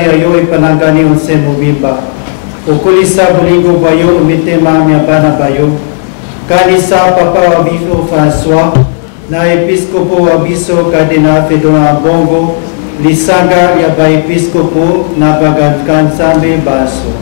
Yayo ipanangani unse mubimba. Okulisa bulingo bayo umite mami abana bayo. Kanisa Papa Wabiso François na Episcopo Wabiso Kadena Fedona Bongo Lisanga ya ba Episcopo na Bagansambe Baso.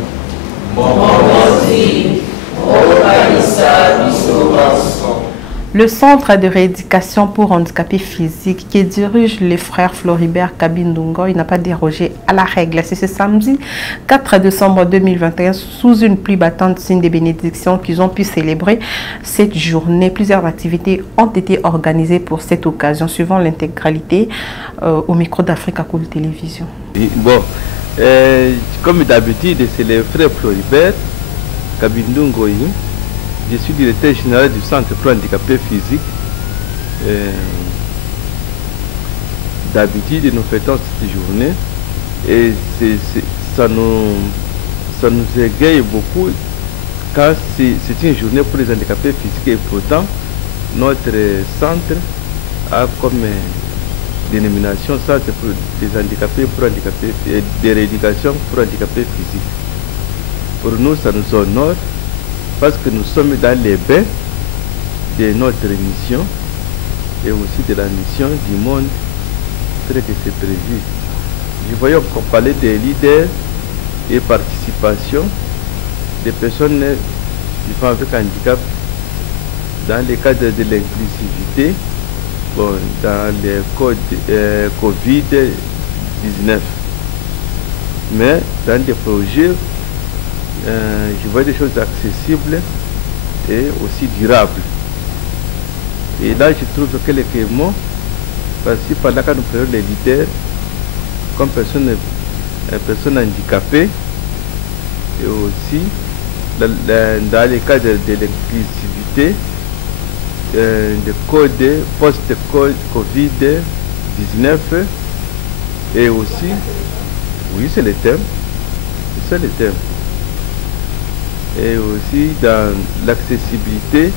Le centre de rééducation pour handicapés physiques qui dirige les frères Floribert Kabindungo, il n'a pas dérogé à la règle. C'est ce samedi 4 décembre 2021, sous une pluie battante, signe des bénédictions qu'ils ont pu célébrer cette journée. Plusieurs activités ont été organisées pour cette occasion, suivant l'intégralité au micro d'Africa Cool Télévision. Bon, comme d'habitude, c'est les frères Floribert Kabindungo. Je suis directeur général du Centre pour handicapés physiques. D'habitude, nous fêtons cette journée et ça nous égaye beaucoup car c'est une journée pour les handicapés physiques et pourtant notre centre a comme dénomination Centre pour des handicapés de rééducation pour handicapés physiques. Pour nous, ça nous honore parce que nous sommes dans les bains de notre mission et aussi de la mission du monde tel que c'est prévu. Je voyais qu'on parlait des leaders et participation des personnes vivant avec handicap dans le cadre de l'inclusivité, bon, dans les codes Covid-19. Mais dans des projets, je vois des choses accessibles et aussi durables. Et là, je trouve que les mots, parce que pendant que nous prenons les leaders comme personnes handicapées, et aussi dans les cadres de l'inclusivité, des codes post-Covid-19, et aussi, oui, c'est le thème, c'est le thème. Et aussi dans l'accessibilité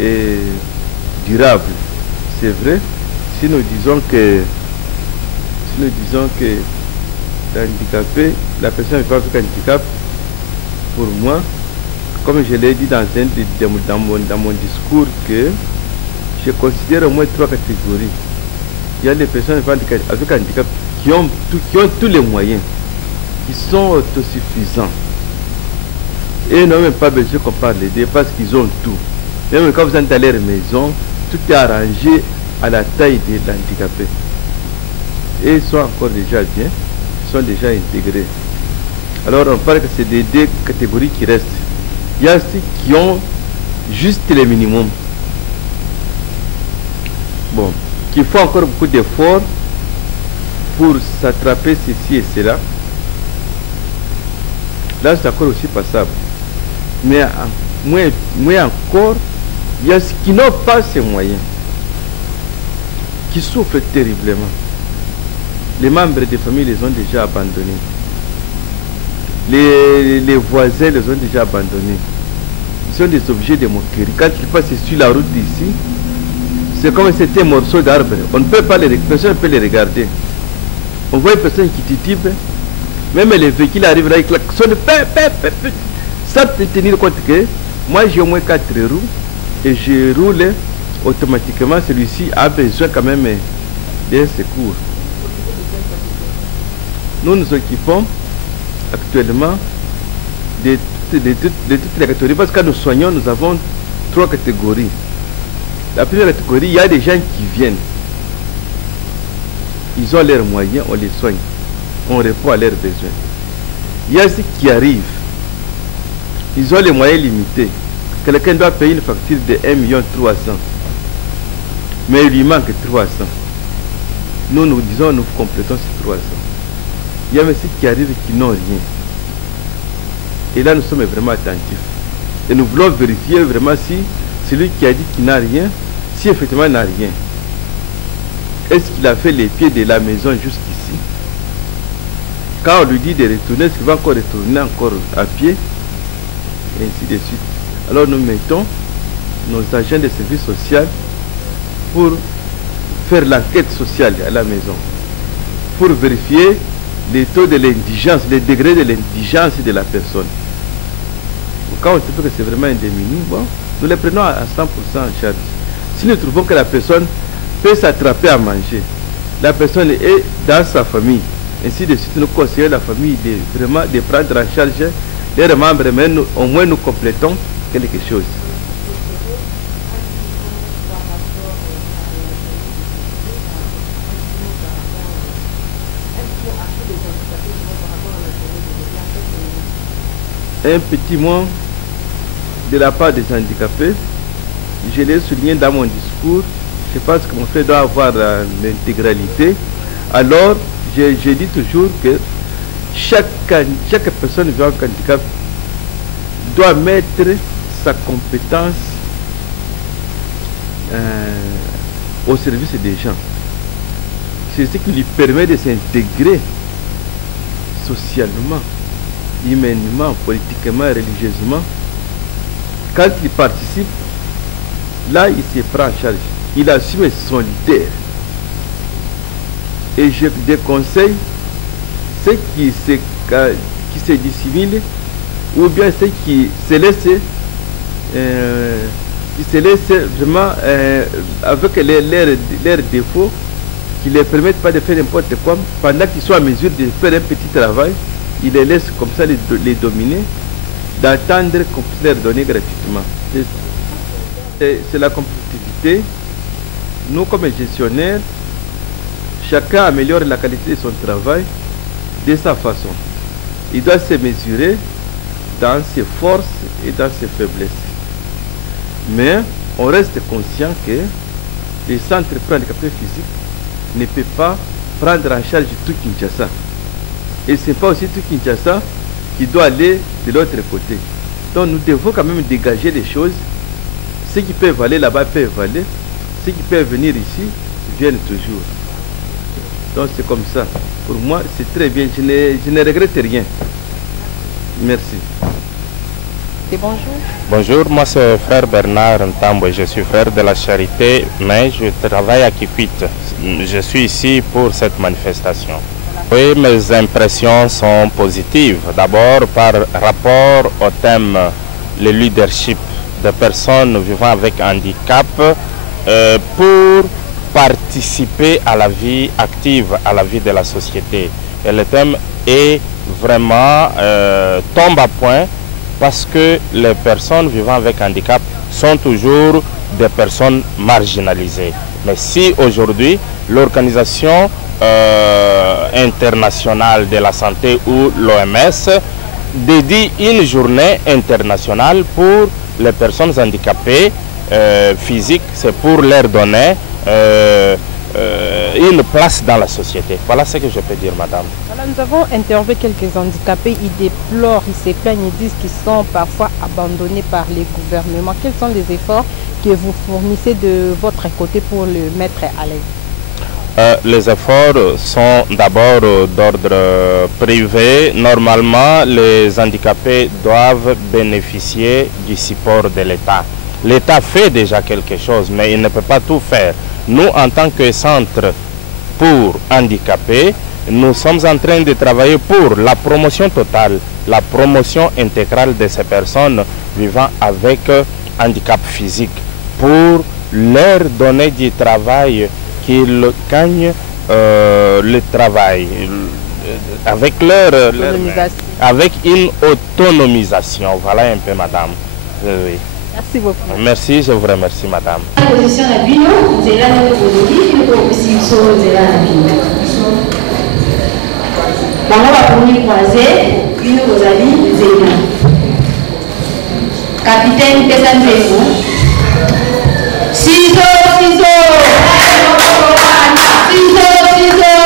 et durable. C'est vrai, si nous disons que l'handicapé, la personne vivant avec handicap, pour moi, comme je l'ai dit dans mon discours, que je considère au moins 3 catégories. Il y a les personnes vivant avec handicap qui ont tous les moyens, qui sont autosuffisants. Et n'ont même pas besoin qu'on parle d'eux parce qu'ils ont tout. Même quand vous êtes à leur maison, tout est arrangé à la taille de l'handicapé. Et ils sont encore déjà bien, ils sont déjà intégrés. Alors on parle que c'est des 2 catégories qui restent. Il y a ceux qui ont juste le minimum. Bon, qui font encore beaucoup d'efforts pour s'attraper ceci et cela. Là, c'est encore aussi passable. Mais moins encore, il y a ceux qui n'ont pas ces moyens, qui souffrent terriblement. Les membres des familles les ont déjà abandonnés. Les voisins les ont déjà abandonnés. Ils sont des objets de moquerie. Quand ils passent sur la route d'ici, c'est comme si c'était un morceau d'arbre. On ne peut pas personne ne peut les regarder. On voit une personne qui titube, même les véhicules arrivent là, ils klaxonnent, sans tenir compte que moi j'ai au moins 4 roues et je roule automatiquement. Celui-ci a besoin quand même d'un secours. Nous nous occupons actuellement de toutes les catégories parce que quand nous soignons, nous avons 3 catégories. La première catégorie, il y a des gens qui viennent. Ils ont leurs moyens, on les soigne. On répond à leurs besoins. Il y a ceux qui arrivent. Ils ont les moyens limités. Quelqu'un doit payer une facture de 1,3 million. Mais il lui manque 300. Nous, nous disons, nous complétons ces 300. Il y a même ceux qui arrivent qui n'ont rien. Et là, nous sommes vraiment attentifs. Et nous voulons vérifier vraiment si celui qui a dit qu'il n'a rien, si effectivement il n'a rien. Est-ce qu'il a fait les pieds de la maison jusqu'ici? Quand on lui dit de retourner, est-ce qu'il va encore retourner encore à pied? Et ainsi de suite. Alors nous mettons nos agents de service social pour faire l'enquête sociale à la maison, pour vérifier les taux de l'indigence, les degrés de l'indigence de la personne. Quand on sait que c'est vraiment un démuni, bon, nous les prenons à 100% en charge. Si nous trouvons que la personne peut s'attraper à manger, la personne est dans sa famille, ainsi de suite, nous conseillons la famille de prendre en charge les membres, mais au moins nous complétons quelque chose. Un petit mot de la part des handicapés, je l'ai souligné dans mon discours, je pense que mon frère doit avoir l'intégralité. Alors, je dis toujours que chaque personne vivant avec handicap doit mettre sa compétence au service des gens. C'est ce qui lui permet de s'intégrer socialement, humainement, politiquement, religieusement. Quand il participe, là il se prend en charge, il assume son leader. Et je déconseille ceux qui se dissimulent ou bien ceux qui se laissent vraiment avec leurs défauts qui ne les permettent pas de faire n'importe quoi pendant qu'ils sont en mesure de faire un petit travail. Ils les laissent comme ça les dominer, d'attendre qu'on puisse leur donner gratuitement. C'est la compétitivité. Nous, comme gestionnaires, chacun améliore la qualité de son travail de sa façon. Il doit se mesurer dans ses forces et dans ses faiblesses. Mais on reste conscient que les centres pour handicapés physiques ne peuvent pas prendre en charge tout Kinshasa. Et ce n'est pas aussi tout Kinshasa qui doit aller de l'autre côté. Donc nous devons quand même dégager les choses. Ceux qui peuvent aller là-bas peuvent aller. Ceux qui peuvent venir ici viennent toujours. Donc c'est comme ça. Pour moi, c'est très bien. Je ne regrette rien. Merci. Et bonjour. Bonjour, moi c'est frère Bernard Ntambo. Je suis frère de la charité, mais je travaille à Kikwit. Je suis ici pour cette manifestation. Oui, mes impressions sont positives. D'abord par rapport au thème le leadership des personnes vivant avec handicap pour participer à la vie active, à la vie de la société. Et le thème est vraiment tombe à point parce que les personnes vivant avec handicap sont toujours des personnes marginalisées. Mais si aujourd'hui l'organisation internationale de la santé ou l'OMS dédie une journée internationale pour les personnes handicapées physiques, c'est pour leur donner une place dans la société. Voilà ce que je peux dire, madame. Alors, nous avons interviewé quelques handicapés, ils déplorent, ils se plaignent, ils disent qu'ils sont parfois abandonnés par les gouvernements. Quels sont les efforts que vous fournissez de votre côté pour le mettre à l'aise? Les efforts sont d'abord d'ordre privé. Normalement, les handicapés doivent bénéficier du support de l'État. L'État fait déjà quelque chose, mais il ne peut pas tout faire. Nous, en tant que centre pour handicapés, nous sommes en train de travailler pour la promotion totale, la promotion intégrale de ces personnes vivant avec handicap physique, pour leur donner du travail, qu'ils gagnent le travail avec avec une autonomisation. Voilà un peu, madame. Oui. Merci beaucoup. Merci, je vous remercie, madame. La position de Bino, c'est là où vous aussi c'est là Bango va premier croiser, Bino vous allez Zéna. Capitaine Pessan Pégo. Ciseaux, ciseaux. Ciseaux, ciseaux.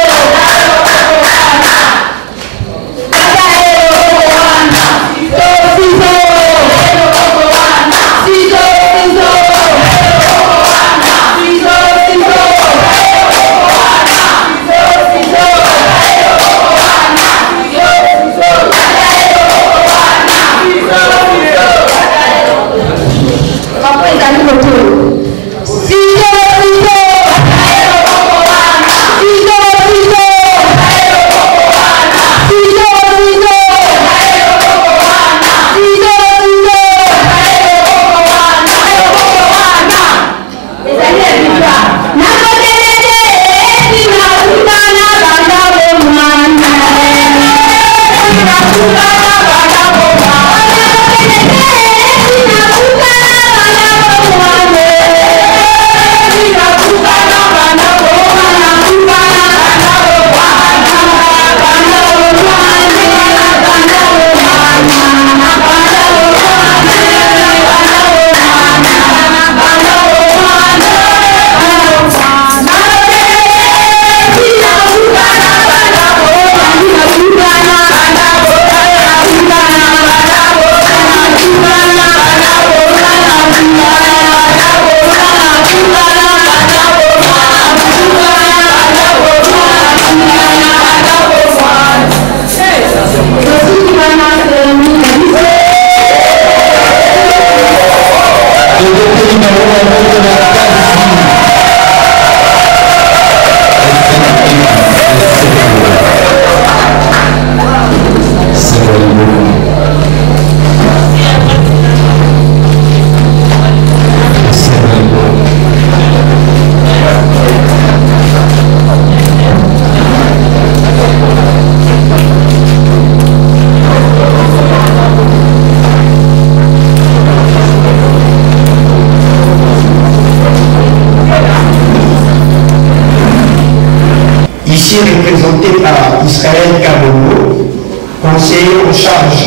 conseiller en charge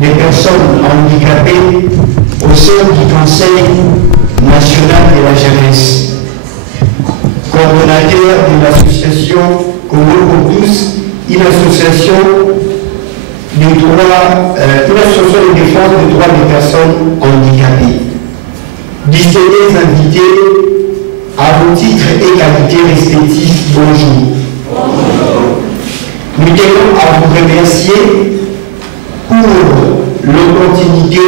des personnes handicapées au sein du Conseil national de la jeunesse, coordonnateur de l'association Congo pour tous, une association de défense des droits des personnes handicapées. Distingués invités, à vos titres et qualités respectifs, bonjour. Nous tenons à vous remercier pour l'opportunité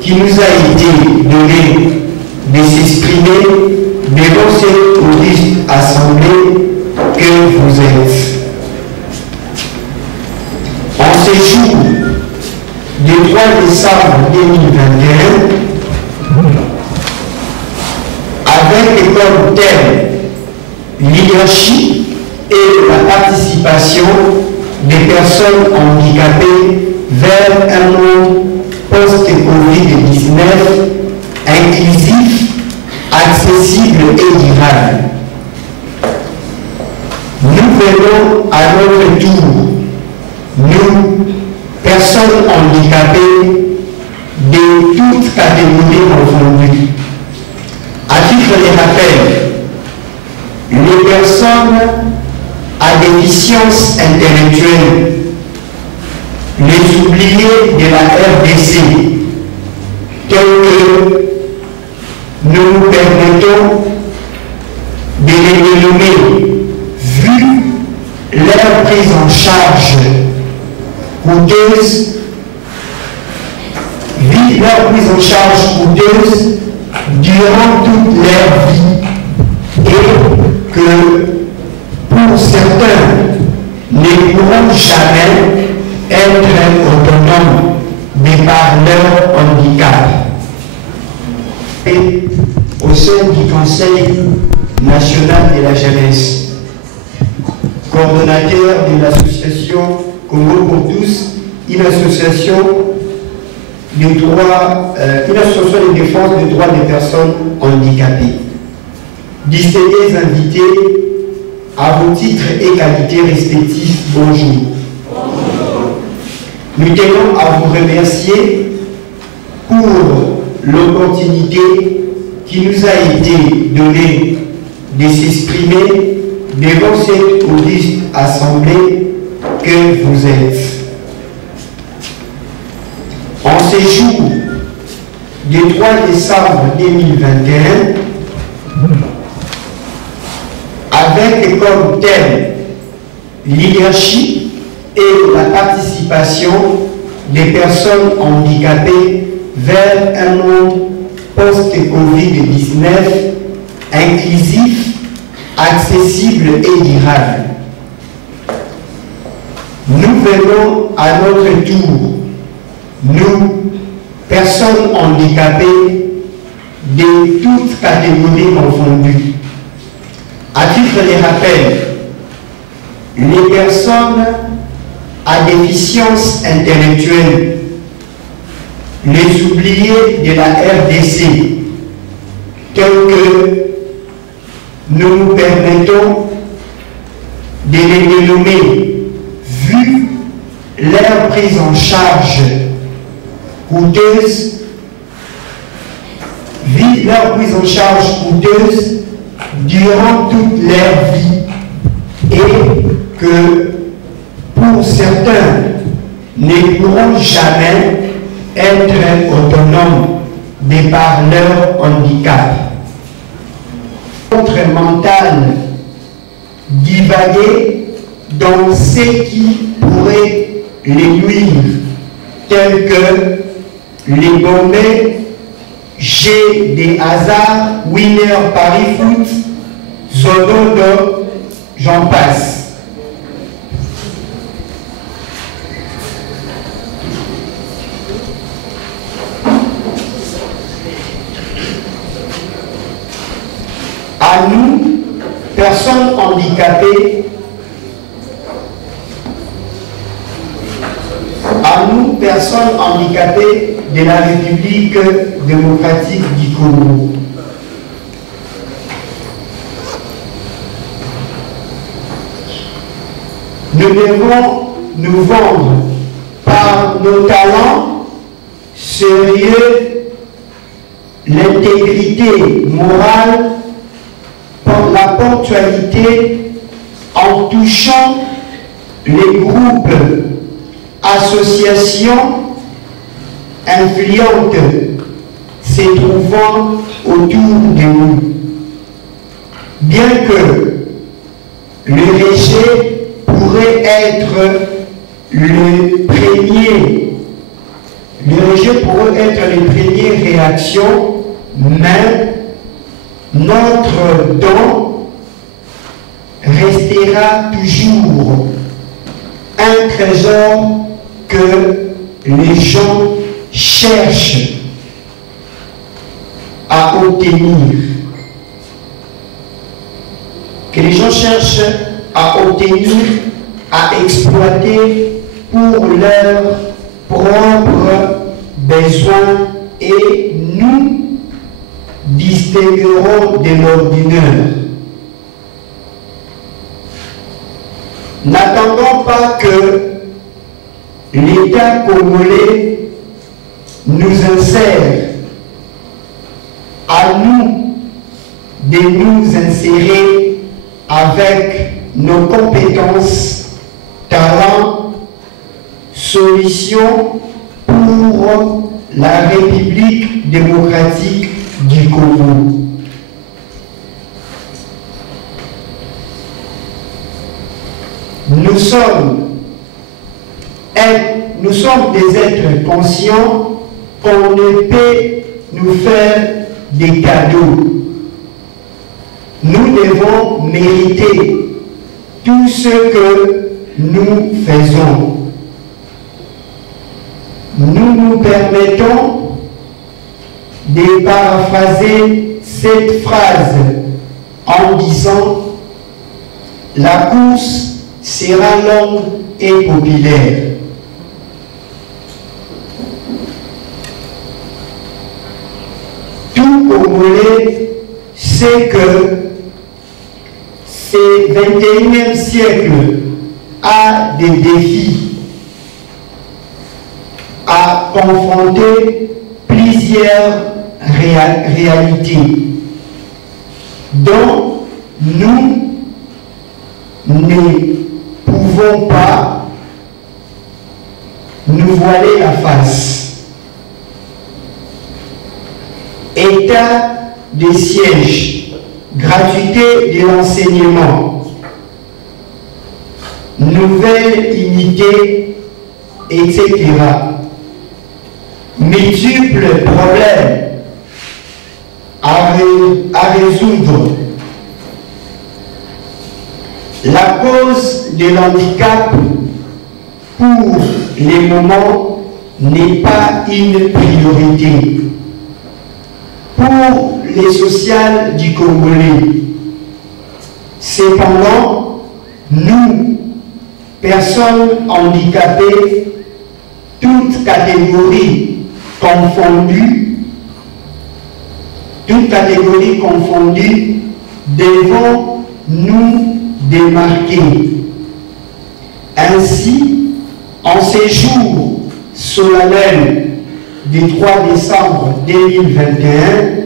qui nous a été donnée de s'exprimer devant cette auguste assemblée que vous êtes. En ce jour du 3 décembre 2021, avec comme thème leadership et la participation des personnes handicapées vers un monde post-Covid-19 inclusif, accessible et durable. Nous venons à notre tour, nous, personnes handicapées de toutes catégories confondues. À titre de rappel, les personnes à déficience intellectuelle, les oubliés de la RDC, tels que nous nous permettons de les nommer, vu leur prise en charge coûteuse, durant toute leur vie, et que pour certains ne pourront jamais être autonomes de par leur handicap. Et au sein du Conseil national de la jeunesse, coordonnateur de l'association Congo pour tous, une association de défense des droits des personnes handicapées. Distingués invités, à vos titres et qualités respectifs, bonjour. Nous tenons à vous remercier pour l'opportunité qui nous a été donnée de s'exprimer devant cette auguste assemblée que vous êtes. En ce jour du 3 décembre 2021, avec comme thème leadership et la participation des personnes handicapées vers un monde post-Covid-19 inclusif, accessible et durable. Nous venons à notre tour, nous, personnes handicapées de toutes catégories confondues. À titre de rappel, les personnes à déficience intellectuelle, les oubliés de la RDC, tels que nous nous permettons de les nommer, vu leur prise en charge coûteuse, durant toute leur vie, et que pour certains ne pourront jamais être autonomes de par leur handicap. Notre mental divaguer dans ce qui pourrait les nuire, tels que les Bombay, G des hasards, Winner Paris Foot, Zododo, j'en passe. À nous, personnes handicapées, de la République démocratique du Congo. Nous devons nous vendre par nos talents, sérieux, l'intégrité morale, par la ponctualité, en touchant les groupes, associations influentes se trouvant autour de nous. Bien que le rejet pourrait être le premier, les premières réactions, mais notre don restera toujours un trésor que les gens cherchent à obtenir. Que les gens cherchent à obtenir, à exploiter pour leurs propres besoins, et nous distinguerons de l'ordinaire. N'attendons pas que l'État congolais nous insère. À nous de nous insérer avec nos compétences, talents, solutions pour la République démocratique du Congo. Nous sommes des êtres conscients qu'on ne peut nous faire des cadeaux. Nous devons mériter tout ce que nous faisons. Nous nous permettons de paraphraser cette phrase en disant: la course sera longue et populaire. Tout Congolais sait que ce 21e siècle a des défis à confronter, plusieurs réalités dont nous ne pouvons pas nous voiler la face. État des sièges, gratuité de l'enseignement, nouvelle unité, etc. Multiples problèmes à résoudre. La cause de l'handicap, pour les moments, n'est pas une priorité. Pour les sociales du Congolais, cependant, nous, personnes handicapées, toutes catégories confondues, devons nous démarquer. Ainsi, en ces jours solennels du 3 décembre 2021,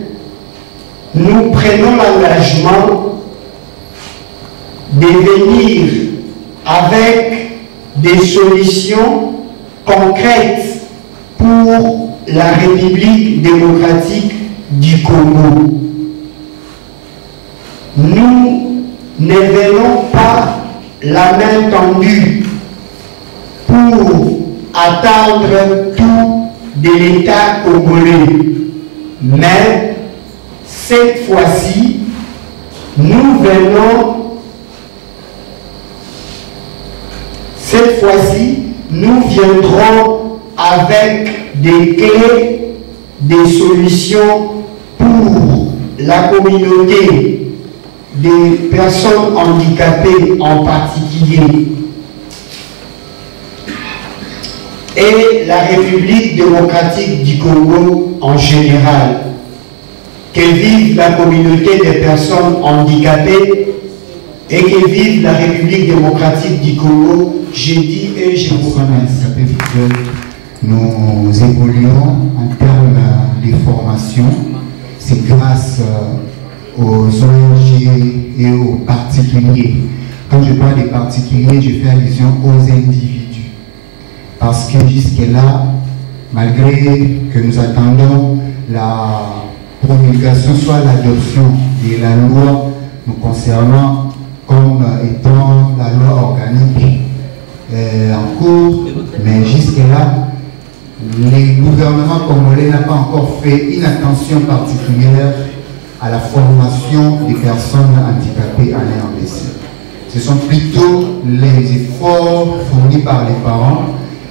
nous prenons l'engagement de venir avec des solutions concrètes pour la République démocratique du Congo. Nous ne venons pas la main tendue pour attendre tout de l'État congolais. Mais cette fois-ci, nous viendrons avec des clés, des solutions pour la communauté des personnes handicapées en particulier et la République démocratique du Congo en général. Que vive la communauté des personnes handicapées et que vive la République démocratique du Congo. Je dis et je vous remercie. Nous évoluons en termes de formation. C'est grâce aux ONG et aux particuliers. Quand je parle des particuliers, je fais allusion aux individus. Parce que jusque-là, malgré que nous attendons la promulgation, soit l'adoption de la loi nous concernant comme étant la loi organique en cours, mais jusque-là, le gouvernement congolais n'a pas encore fait une attention particulière à la formation des personnes handicapées en RDC. Ce sont plutôt les efforts fournis par les parents,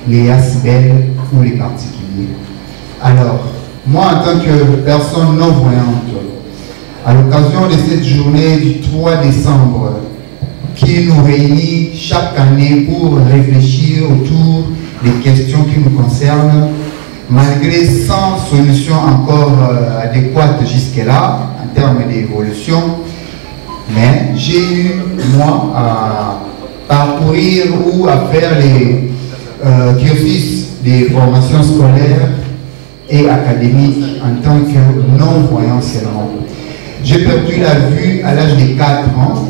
les ASBEL ou les particuliers. Alors, moi en tant que personne non-voyante, à l'occasion de cette journée du 3 décembre, qui nous réunit chaque année pour réfléchir autour des questions qui nous concernent, malgré 100 solutions encore adéquates jusque-là, en termes d'évolution, mais j'ai eu, moi, à parcourir ou à faire les cursus des formations scolaires et académiques en tant que non-voyant seulement. J'ai perdu la vue à l'âge de 4 ans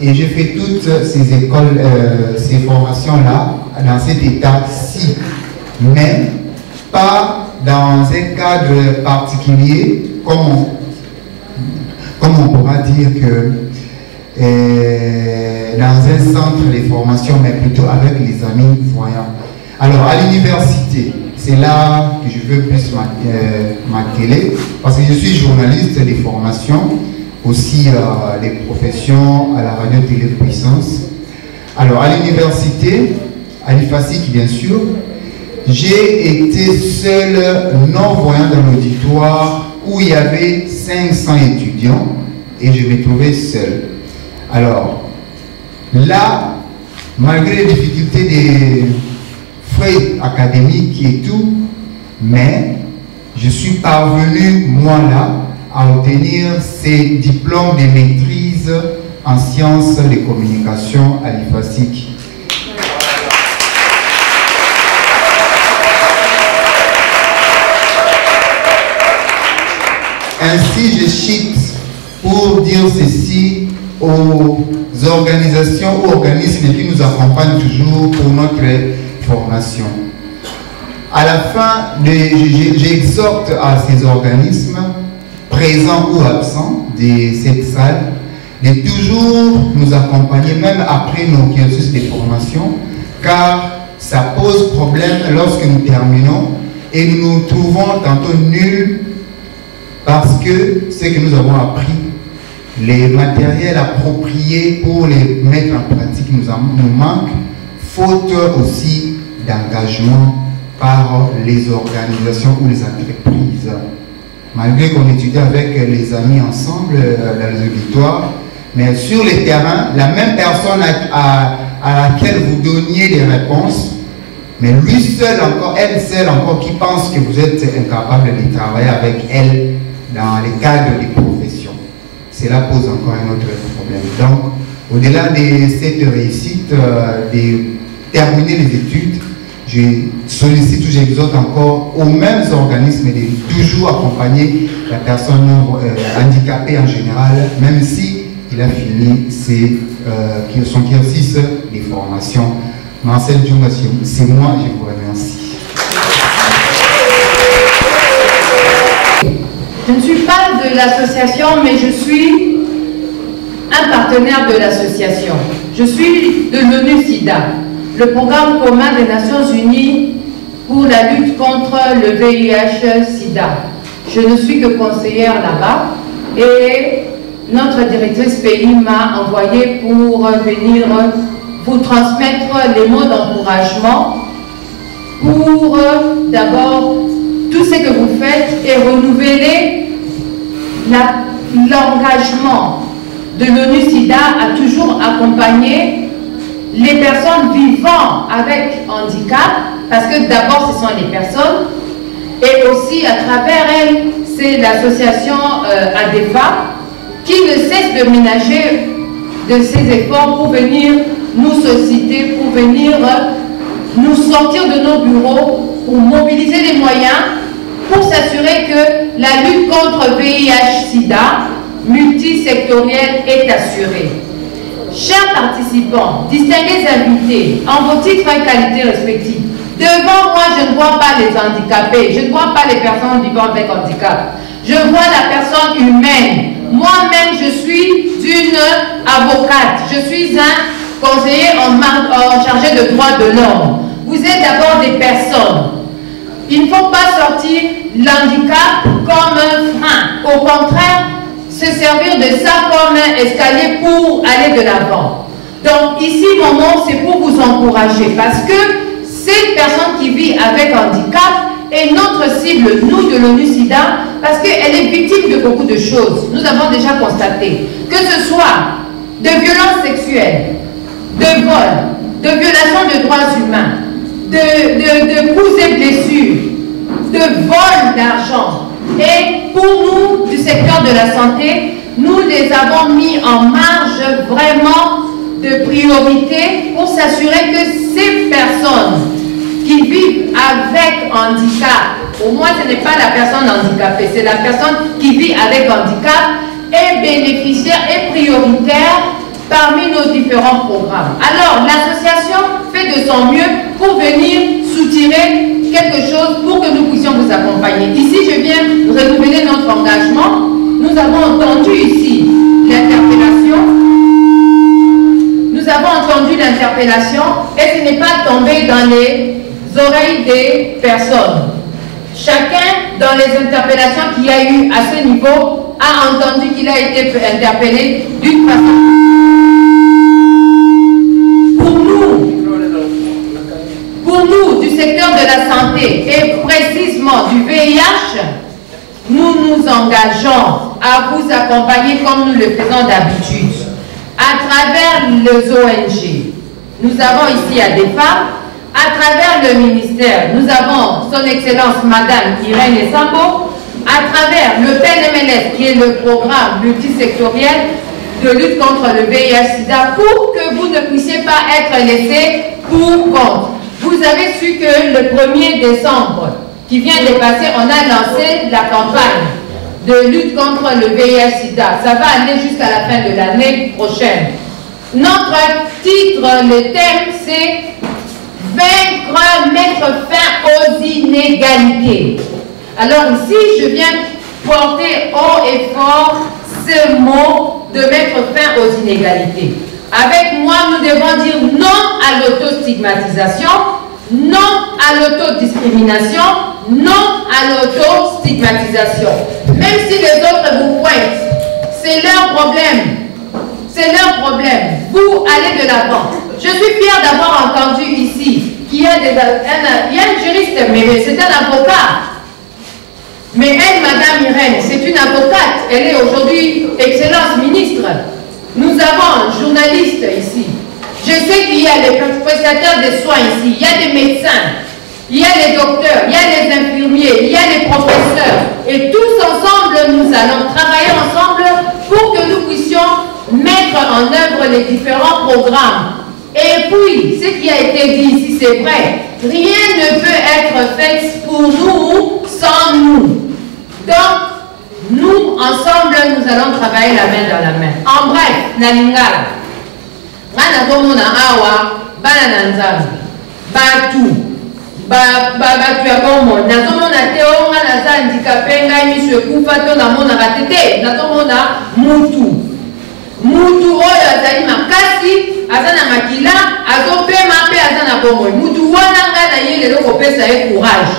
et j'ai fait toutes ces écoles, ces formations-là dans cet état-ci, mais pas dans un cadre particulier, comme on pourra dire que dans un centre de formation, mais plutôt avec les amis voyants. Alors, à l'université, c'est là que je veux plus m'atteler, parce que je suis journaliste des formations, aussi des professions à la radio-télé-puissance. Alors, à l'université, à l'IFASIC bien sûr, j'ai été seul non-voyant dans l'auditoire où il y avait 500 étudiants et je me trouvais seul. Alors, là, malgré les difficultés des frais académiques et tout, mais je suis parvenu, moi là, à obtenir ces diplômes de maîtrise en sciences de communication à l'IFASIC. Ainsi, je cite pour dire ceci aux organisations ou organismes qui nous accompagnent toujours pour notre formation. À la fin, j'exhorte à ces organismes, présents ou absents de cette salle, de toujours nous accompagner, même après nos cursus de formation, car ça pose problème lorsque nous terminons et nous nous trouvons tantôt nuls parce que ce que nous avons appris, les matériels appropriés pour les mettre en pratique nous manquent, faute aussi d'engagement par les organisations ou les entreprises. Malgré qu'on étudie avec les amis ensemble dans les auditoires, mais sur le terrain, la même personne à laquelle vous donniez des réponses, mais lui seul encore, elle seule encore, qui pense que vous êtes incapable de travailler avec elle dans les cadres des professions. Cela pose encore un autre problème. Donc, au-delà de cette réussite, de terminer les études, je sollicite ou j'exhorte encore aux mêmes organismes de toujours accompagner la personne handicapée en général, même si il a fini son cursus de formation. Marcel Djunga, c'est moi, je vous remercie. Je ne suis pas de l'association, mais je suis un partenaire de l'association. Je suis de l'ONU-SIDA, le programme commun des Nations Unies pour la lutte contre le VIH-SIDA. Je ne suis que conseillère là-bas et notre directrice pays m'a envoyé pour venir vous transmettre les mots d'encouragement pour d'abord tout ce que vous faites et renouveler l'engagement de l'ONU-SIDA à toujours accompagner les personnes vivant avec handicap, parce que d'abord ce sont les personnes, et aussi à travers elles, c'est l'association ADEFA qui ne cesse de ménager de ces efforts pour venir nous solliciter, pour venir nous sortir de nos bureaux, pour mobiliser les moyens, pour s'assurer que la lutte contre VIH-Sida multisectorielle est assurée. Chers participants, distingués invités, en vos titres et qualités respectifs, devant moi, je ne vois pas les handicapés, je ne vois pas les personnes vivant avec handicap. Je vois la personne humaine. Moi-même, je suis une avocate, je suis un conseiller en chargé de droits de l'homme. Vous êtes d'abord des personnes. Il ne faut pas sortir l'handicap comme un frein. Au contraire, se servir de ça comme un escalier pour aller de l'avant. Donc ici, mon mot, c'est pour vous encourager parce que cette personne qui vit avec handicap est notre cible, nous de l'ONU-SIDA, parce qu'elle est victime de beaucoup de choses. Nous avons déjà constaté que ce soit de violences sexuelles, de vol, de violations de droits humains, de coups et blessures, de vol d'argent. Et pour nous, du secteur de la santé, nous les avons mis en marge vraiment de priorité pour s'assurer que ces personnes qui vivent avec handicap, au moins ce n'est pas la personne handicapée, c'est la personne qui vit avec handicap, est bénéficiaire et prioritaire parmi nos différents programmes. Alors, l'association fait de son mieux pour venir soutirer quelque chose pour que nous puissions vous accompagner. Ici, je viens renouveler notre engagement. Nous avons entendu ici l'interpellation. Nous avons entendu l'interpellation et ce n'est pas tombé dans les oreilles des personnes. Chacun, dans les interpellations qu'il y a eu à ce niveau, a entendu qu'il a été interpellé d'une façon. Pour nous, du secteur de la santé et précisément du VIH, nous nous engageons à vous accompagner comme nous le faisons d'habitude, à travers les ONG. Nous avons ici à des femmes, à travers le ministère, nous avons son Excellence Madame Irène Esambo, à travers le PNMLS qui est le programme multisectoriel de lutte contre le VIH-Sida pour que vous ne puissiez pas être laissés pour compte. Vous avez su que le 1er décembre qui vient de passer, on a lancé la campagne de lutte contre le VIH-Sida. Ça va aller jusqu'à la fin de l'année prochaine. Notre titre, le thème, c'est vaincre, mettre fin aux inégalités. Alors ici, je viens porter haut et fort ce mot de mettre fin aux inégalités. Avec moi, nous devons dire non à l'autostigmatisation, non à l'autodiscrimination, non à l'autostigmatisation. Même si les autres vous pointent, c'est leur problème. C'est leur problème. Vous allez de l'avant. Je suis fière d'avoir entendu ici qu'il y a un juriste, mais c'est un avocat. Mais elle, Madame Irène, c'est une avocate. Elle est aujourd'hui Excellence ministre. Nous avons un journaliste ici. Je sais qu'il y a les prestataires de soins ici. Il y a des médecins. Il y a les docteurs. Il y a les infirmiers. Il y a les professeurs. Et tous ensemble, nous allons travailler ensemble pour que nous puissions mettre en œuvre les différents programmes. Et puis, ce qui a été dit ici, c'est vrai. Rien ne peut être fait pour nous sans nous. Donc, nous, ensemble, nous allons travailler la main dans la main. En bref, Nalingala, Manakomuna Awa, Banananzam, Batu, Batu Yakomo, Nazomona Teo, Naza handicapé, Misu Kufato, Namona Ratete, Nazomona Mutu. Mutu oyo azali makasi, azana makila, azopema pe azana bomo. Mutu wana nga na ye lelo kopesa ye courage.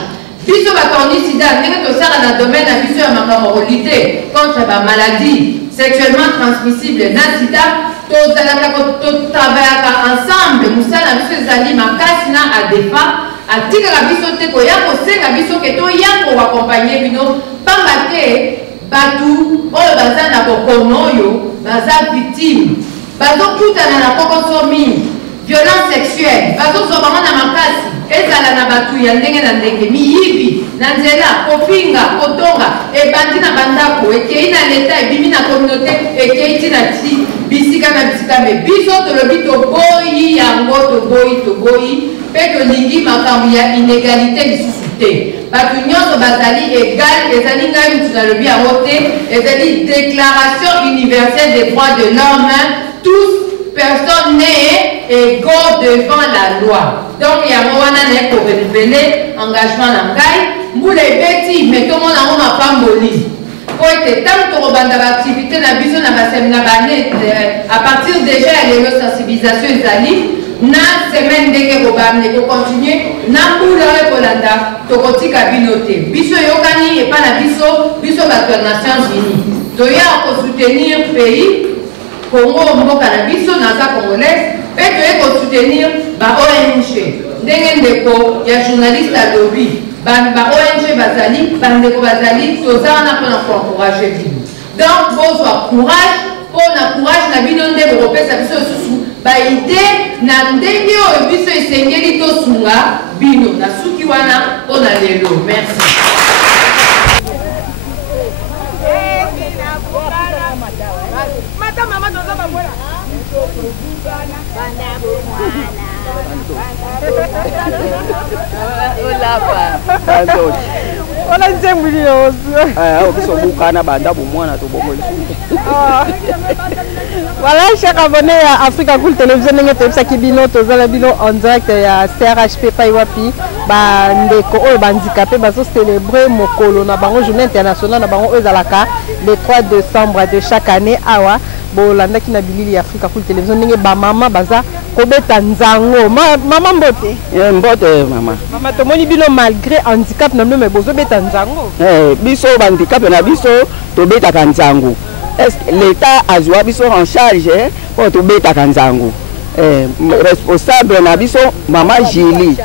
Biso bakondi sida, ndenge tosala na domaine na biso ya makambo lutter contre ba maladie sexuellement transmissible na sida, tozalaka totravaillaka ensemble, musala biso ezali makasi na adefa, atikaka biso te koya kosenga biso ke toya koaccompagner bino, pamba te batu oyo baza na bokono oyo baza victime, bazokutana na kokoso mingi, violence sexuelle, bazozwaka na makasi, ezala na batu ya ndenge na ndenge, miyibi, na nzela, kopinga, kotonga, ebandi na bandako, ekei na leta, ebimi na communauté, ekei tina ti bisika na bisika me biso tolobi toboyi yango toboyi pe tolingi makambo ya inégalité lisusu te bato nyonso bazali égal ezali ngai mutu nalobi yango te ezali déclaration universelle des droits de l'homme tous personnes nées égaux devant la loi. Donc il y a un moment où on a révélé engagement dans ngai mbula ebeti mais tout le monde a ma pamboli. Pour être tant que l'activité na biso na basemina bane à partir déjà de la sensibilisation ezali na semaine ndenge robane ko continuer na mbula le kolanda to kotika binote biso yokani et pas na biso bato ya Nations Unies to ya ko soutenir pays Congo mboka na biso naza congolaise pe to ya ko soutenir ba ONG ndenge ndeko ya journaliste à lobby ba ONG bazali bandeko bazali tozana pour encourager bino donc bozwa courage pour na courage na bino nde bopesa biso susu ba idée na ndenge oyo biso esengeli tosunga bino na suki wana pona lelo merci. Mata mama doza bamwela Voilà, c'est voilà, chers abonnés à Africa Cool Télévision, nous en direct à CRHP Paiwapi, ndeko oyo bandicapé bazo célébrer mokolo na bango journée internationale na bango ezalaka le 3 décembre de chaque année awa bolanda ki na bilili Africa Cool Télévision ndenge ba mama baza kobeta nzango mama mbote mbote mama tomoni bino malgré handicap na me bozo beta nzango biso handicap na biso to beta nzango est-ce que l'état azwa biso en charge pour to beta nzango responsable na biso mama Julie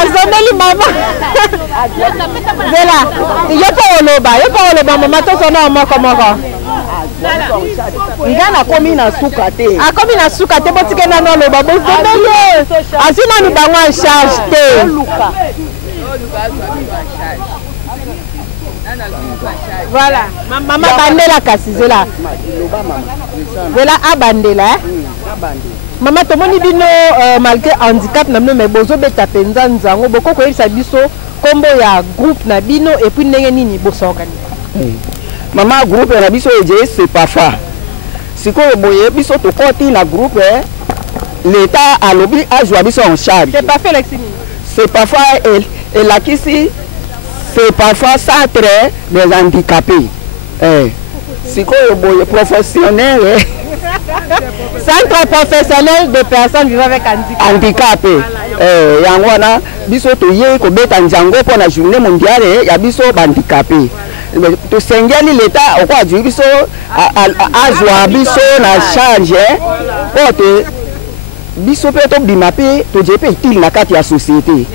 azoneli mama zela yepo oloba mama to sona moko ngana komi na suka te akomi na suka te botike na noloba bozoneli azina ni bango en charge te voilà mama bandela kasi zela abandela Maman, tout le monde malgré handicap, nous avons besoin de penza nzango boko ko yebisa biso kombo ya groupe na bino et puis ndenge nini boso organiser. Maman groupe na biso c'est pas fa. Siko boye biso to koti na groupe l'état a lobby a joué biso en charge. C'est pas fait Lexini. C'est pas fa et la kisi c'est parfois centre des handicapés. Siko boye professionnel centre professionnel de personnes vivant avec handicap. Yango wana biso to ye ko beta nzango pour la journée mondiale ya biso handicapé. To sengeli l'état au quoi du biso a joie biso na charge pour te biso pe to bimape to jepe utile na kati ya société.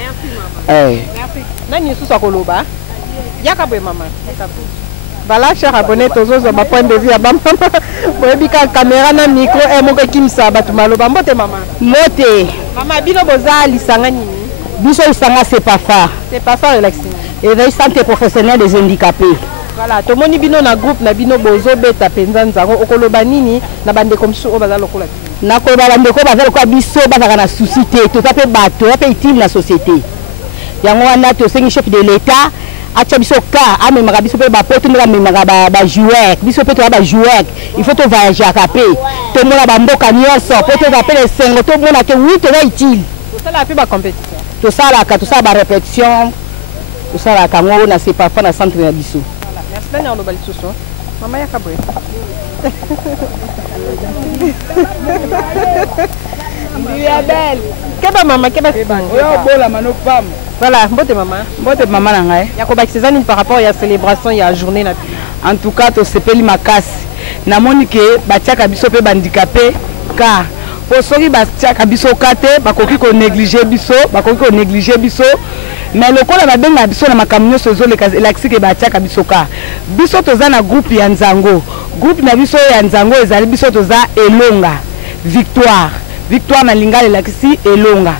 Merci. Nani sous koloba? Yakabwe mama. Voilà, chers abonnés, tous ma point de vue à maman. Boebika caméra na micro et mon kimsa batumalo bambote maman. Mote. Maman bino boza lisanga nini? Biso lisanga c'est pas fort. C'est pas fort relaxing. Et santé professionnelle des handicapés. Voilà, to moni bino na groupe na bino bozo beta penza nzango okoloba nini na bande comme so baza lokola. Na ko ba bande ko baza lokola biso baza na souci te, to tape bato, tape utile na société. Yango wana to sengi chef de l'état acha biso ka amemaka biso pe ba poto ndeka memaka ba joueur biso pe to ba joueur il faut to voyager à capé to mona ba mboka nyonso po to appelle sengo to mona ke oui to va utile to sala pe ba compétition to sala ba répétition to sala ka ngo na c'est pas fa na centre na biso. Voilà, merci na no bali soso mama ya kabwe Ndiya belle keba mama keba yo bola mano femme. Voilà, mbote maman na ngai. Ya ko bakiseza nini par rapport à la célébration ya journée na. En tout cas to sepeli makasi. Na moni ke batiaka biso pe handicapé ka po soki batiaka biso kate bakoki ko négliger biso mais lokola ba benga biso na makamyo sozo le laxi ke batiaka biso ka. Biso toza na groupe ya nzango. Groupe na biso ya nzango ezali biso toza elonga victoire na lingala laxi elonga.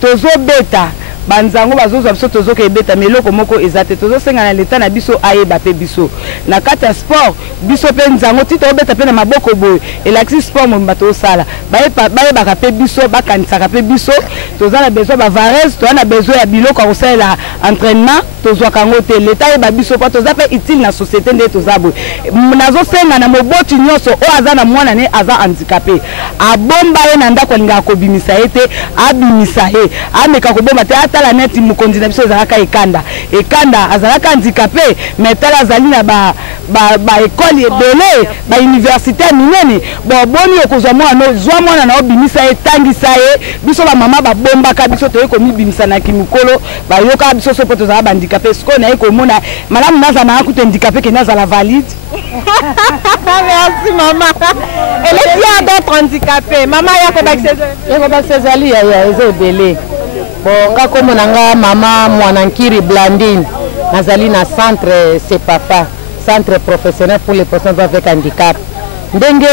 Tozo beta banzango bazozwa biso tozokebeta meloko moko ezate tozosenga na leta na biso ayeba pe biso na kati ya sport biso pe nzango ti tobeta pe na maboko boye elakisi sport mobimba tosala bayebaka pe biso bakanisaka pe biso toza na besoin bavares toza na besoin ya biloko ya kosalela entraînement tozwaka yango te leta ayeba biso mpo toza pe utile na société nde toza boye nazosenga na moboti nyonso oyo aza na mwana ne aza handicapé abomba ye na ndako alingaka kobimisa ye te abimisa ye ameka kobomba te atala neti mokonzi na biso ezalaka ekanda azalaka handicapé mais tala azali na baekole ebele bauniversité minene boni okozwa mwana zwa mwana na obimisa ye tangisa ye biso bamama babombaka biso toye komibimisa na kimokolo bayokaka biso so mpo tozala bahandicapé sikoyo naye komona malamu nazala na akuta handicapé ke nazala valide. Merci maman. Et les filles d'autres handicapés. Maman Yakobakisezali ya ezebele. Bon nga komo nanga mama Mwanankiri Blandine. Nazali na centre CEPAFA, centre professionnel pour les personnes avec handicap. Ndenge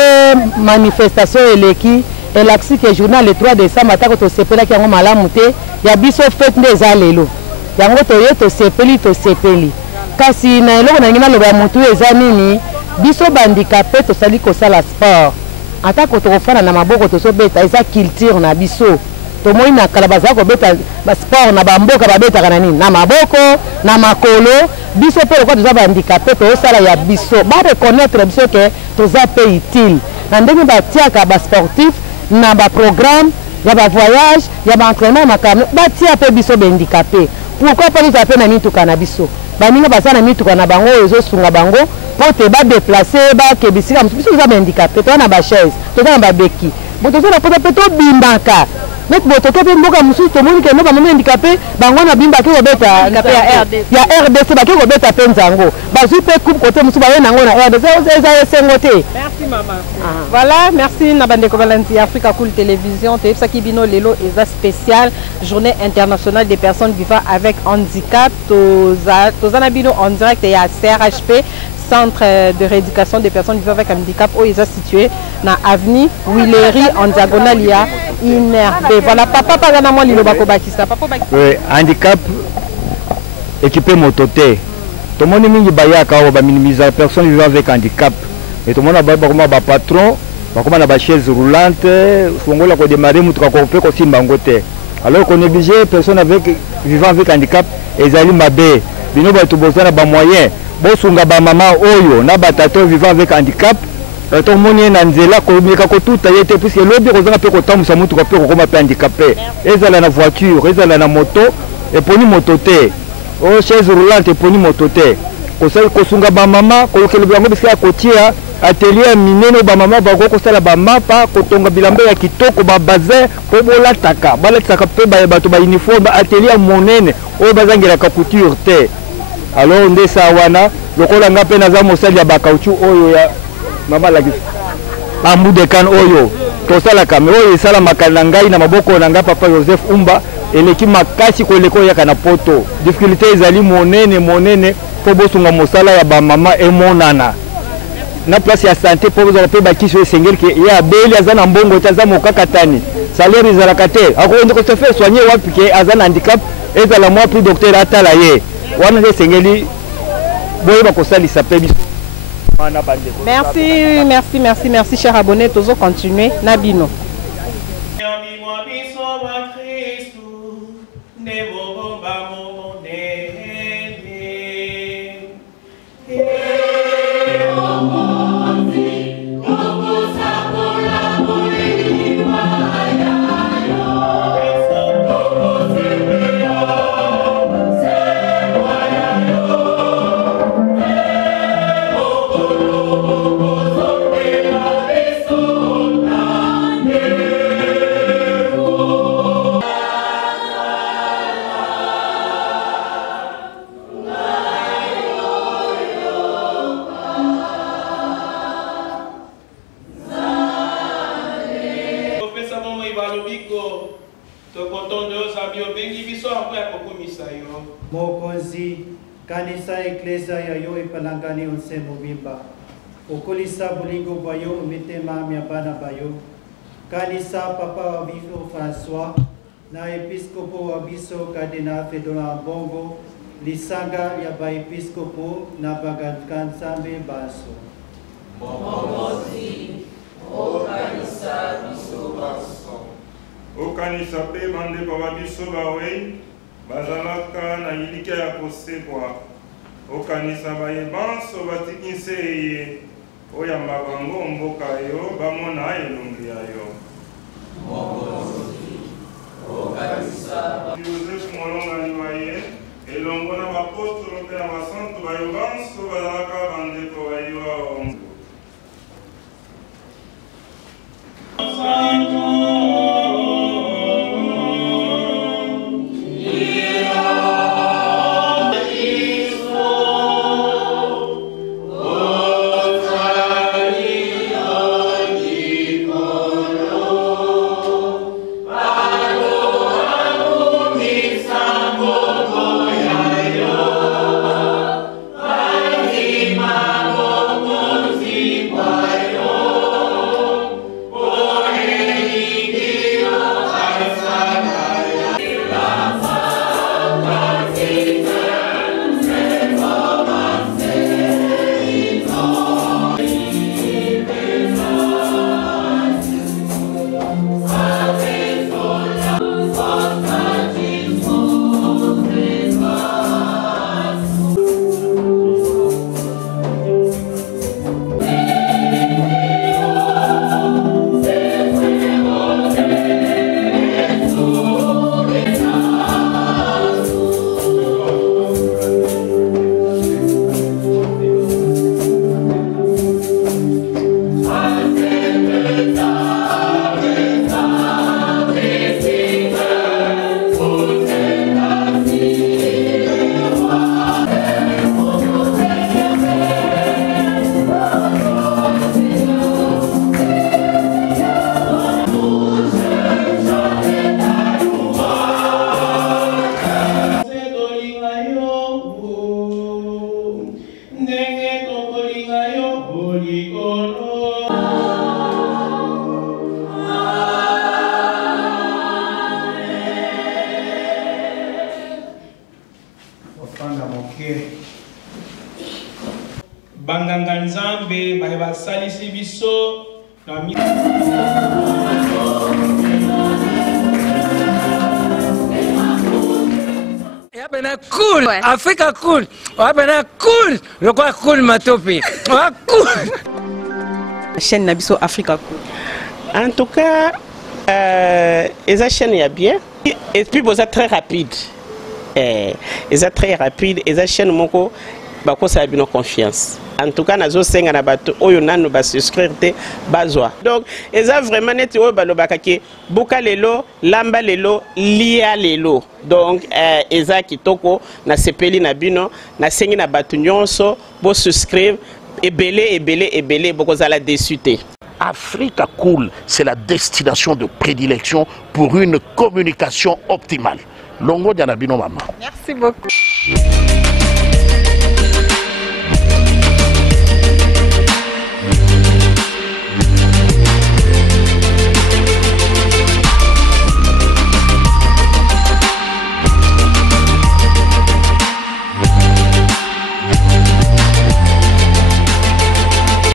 manifestation eleki elaksi ke journal le 3 décembre atako to sepela ki yango malamu te ya biso fête nde eza lelo. Yango toye to sepeli. Kasi na eloko na ngina loba ya mutu eza nini biso bandicapé tosali kosala sport atako tokofana na maboko tosobeta eza culture na biso tomoi na kala bazala kobeta sport na bamboka babetaka na nini na maboko na makolo biso mpe lokwa toza bandicapé tosala ya biso bareconnaître biso ke toza pe utile na ndenge batiaka basportif na baprogramme ya bavoyage ya baentraînement makambo batia mpe biso bandicapé pourquoi mpo tozala mpe na mituka na biso baninga baza na mituka na bango ezosunga bango mpo te badeplace bakebisika mosu biso toza bahandicapé toza na bachaise toza na babeki bo toza na pota mpe tobimbaka neti botoke mpe mboka mosusu tomoni ke mboka momi handicapé bango na bimba ake kobeta ya RDC bake kobeta mpe nzango bazwi mpe coupe kote mosusu baye nango na RDC eza esengo te. Merci maman. Voilà, merci na bandeko balanzi Africa Cool Télévision toyebisaki bino lelo eza spécial journée internationale des personnes vivant avec handicap toza na bino en direct ya CRHP centre de rééducation des personnes vivant avec handicap où ils sont situés dans l'avenue Willery en diagonale ya INRB. Voilà, papa pagana moi lilo bako bakisa. Papa bakisa. Oui, handicap équipé mototé. Tout le monde mingi baya ka ba minimiser personnes vivant avec handicap. Et tout le monde ba patron, ba comme na chaise roulante, fongola ko démarrer mutuka ko pe ko simba ngote. Alors qu'on est obligé personnes avec vivant avec handicap ezali mabe. Bino ba to bozana ba moyen. Bosunga ba mama oyo na batato vivant avec handicap to moni na nzela ko meka ko tout ayete puisque lobi ko zanga pe ko tamusa mutu ko pe ko koma pe handicapé ezala na voiture ezala na moto et poni mototé o chaise roulante poni mototé ko sala ko sunga ba mama ko kelo bango biska ko tia atelier mineno ba mama ba ko sala ba mapa ko tonga bilamba ya kitoko ba bazin ko bola taka balataka pe ba bato ba uniforme atelier monene o bazangira ka couture te. Alors nde sawana lokola nga pe naza mosali ya bakauchu oyo ya mama lagi ambu de kan oyo tosala kame oyo esala makala ngai na maboko na nga papa Joseph Umba eleki makasi ko eleko ya kana poto difficulté ezali monene po bosunga mosala ya ba mama emonana na place ya santé po bozo pe bakiso esengeli ke ya beli azana mbongo taza mokakatani salaire ezalaka te akoende ko se faire soigner wapi ke azana handicap ezala moi plus docteur atala ye. Merci, chers abonnés. Toujours continuer. Nabino. Mokonzi kanisa eklezia ya yo epalangani onsembo bimba okolisa bolingo bayo mitema ya bana bayo kanisa papa wa biso François na episkopo abiso kadena fedona bongo lisanga ya ba episkopo na bagansambe baso. Mokozi, okanisa biso baso. Okanisa pe bande kwa biso bawe bazalaka na yilika ya kosebwa. Okanisa bayebanso batikise ye oyamba bango mboka yo bamona elongi ya yo. Mokozi, okanisa Joseph Molonga liwaye elongo na bapostolo pe na basantu bayebanso bazalaka bandeko bayiwa ongo. Banganga Nzambe ba salisi biso na mi Yabena cool, Africa cool. Yabena cool. Le quoi cool matopi. Cool. Chaîne Nabiso Africa cool. En tout cas, les chaînes y a bien. Et puis vous êtes très rapide. Ils êtes très rapide. Les chaînes moko bako ça a bien confiance. En tout cas, nazo senga na bato oyo nanu ba souscrire te bazwa. Donc, ils ont vraiment net oyo balobaka ke boka lelo, lamba lelo, lia lelo. Donc, ils ont kitoko na sepeli na bino, na sengi na bato nyonso bo souscrire ebele boko za la déçuté. Africa Cool, c'est la destination de prédilection pour une communication optimale. Longo Dianabino Mama. Merci beaucoup.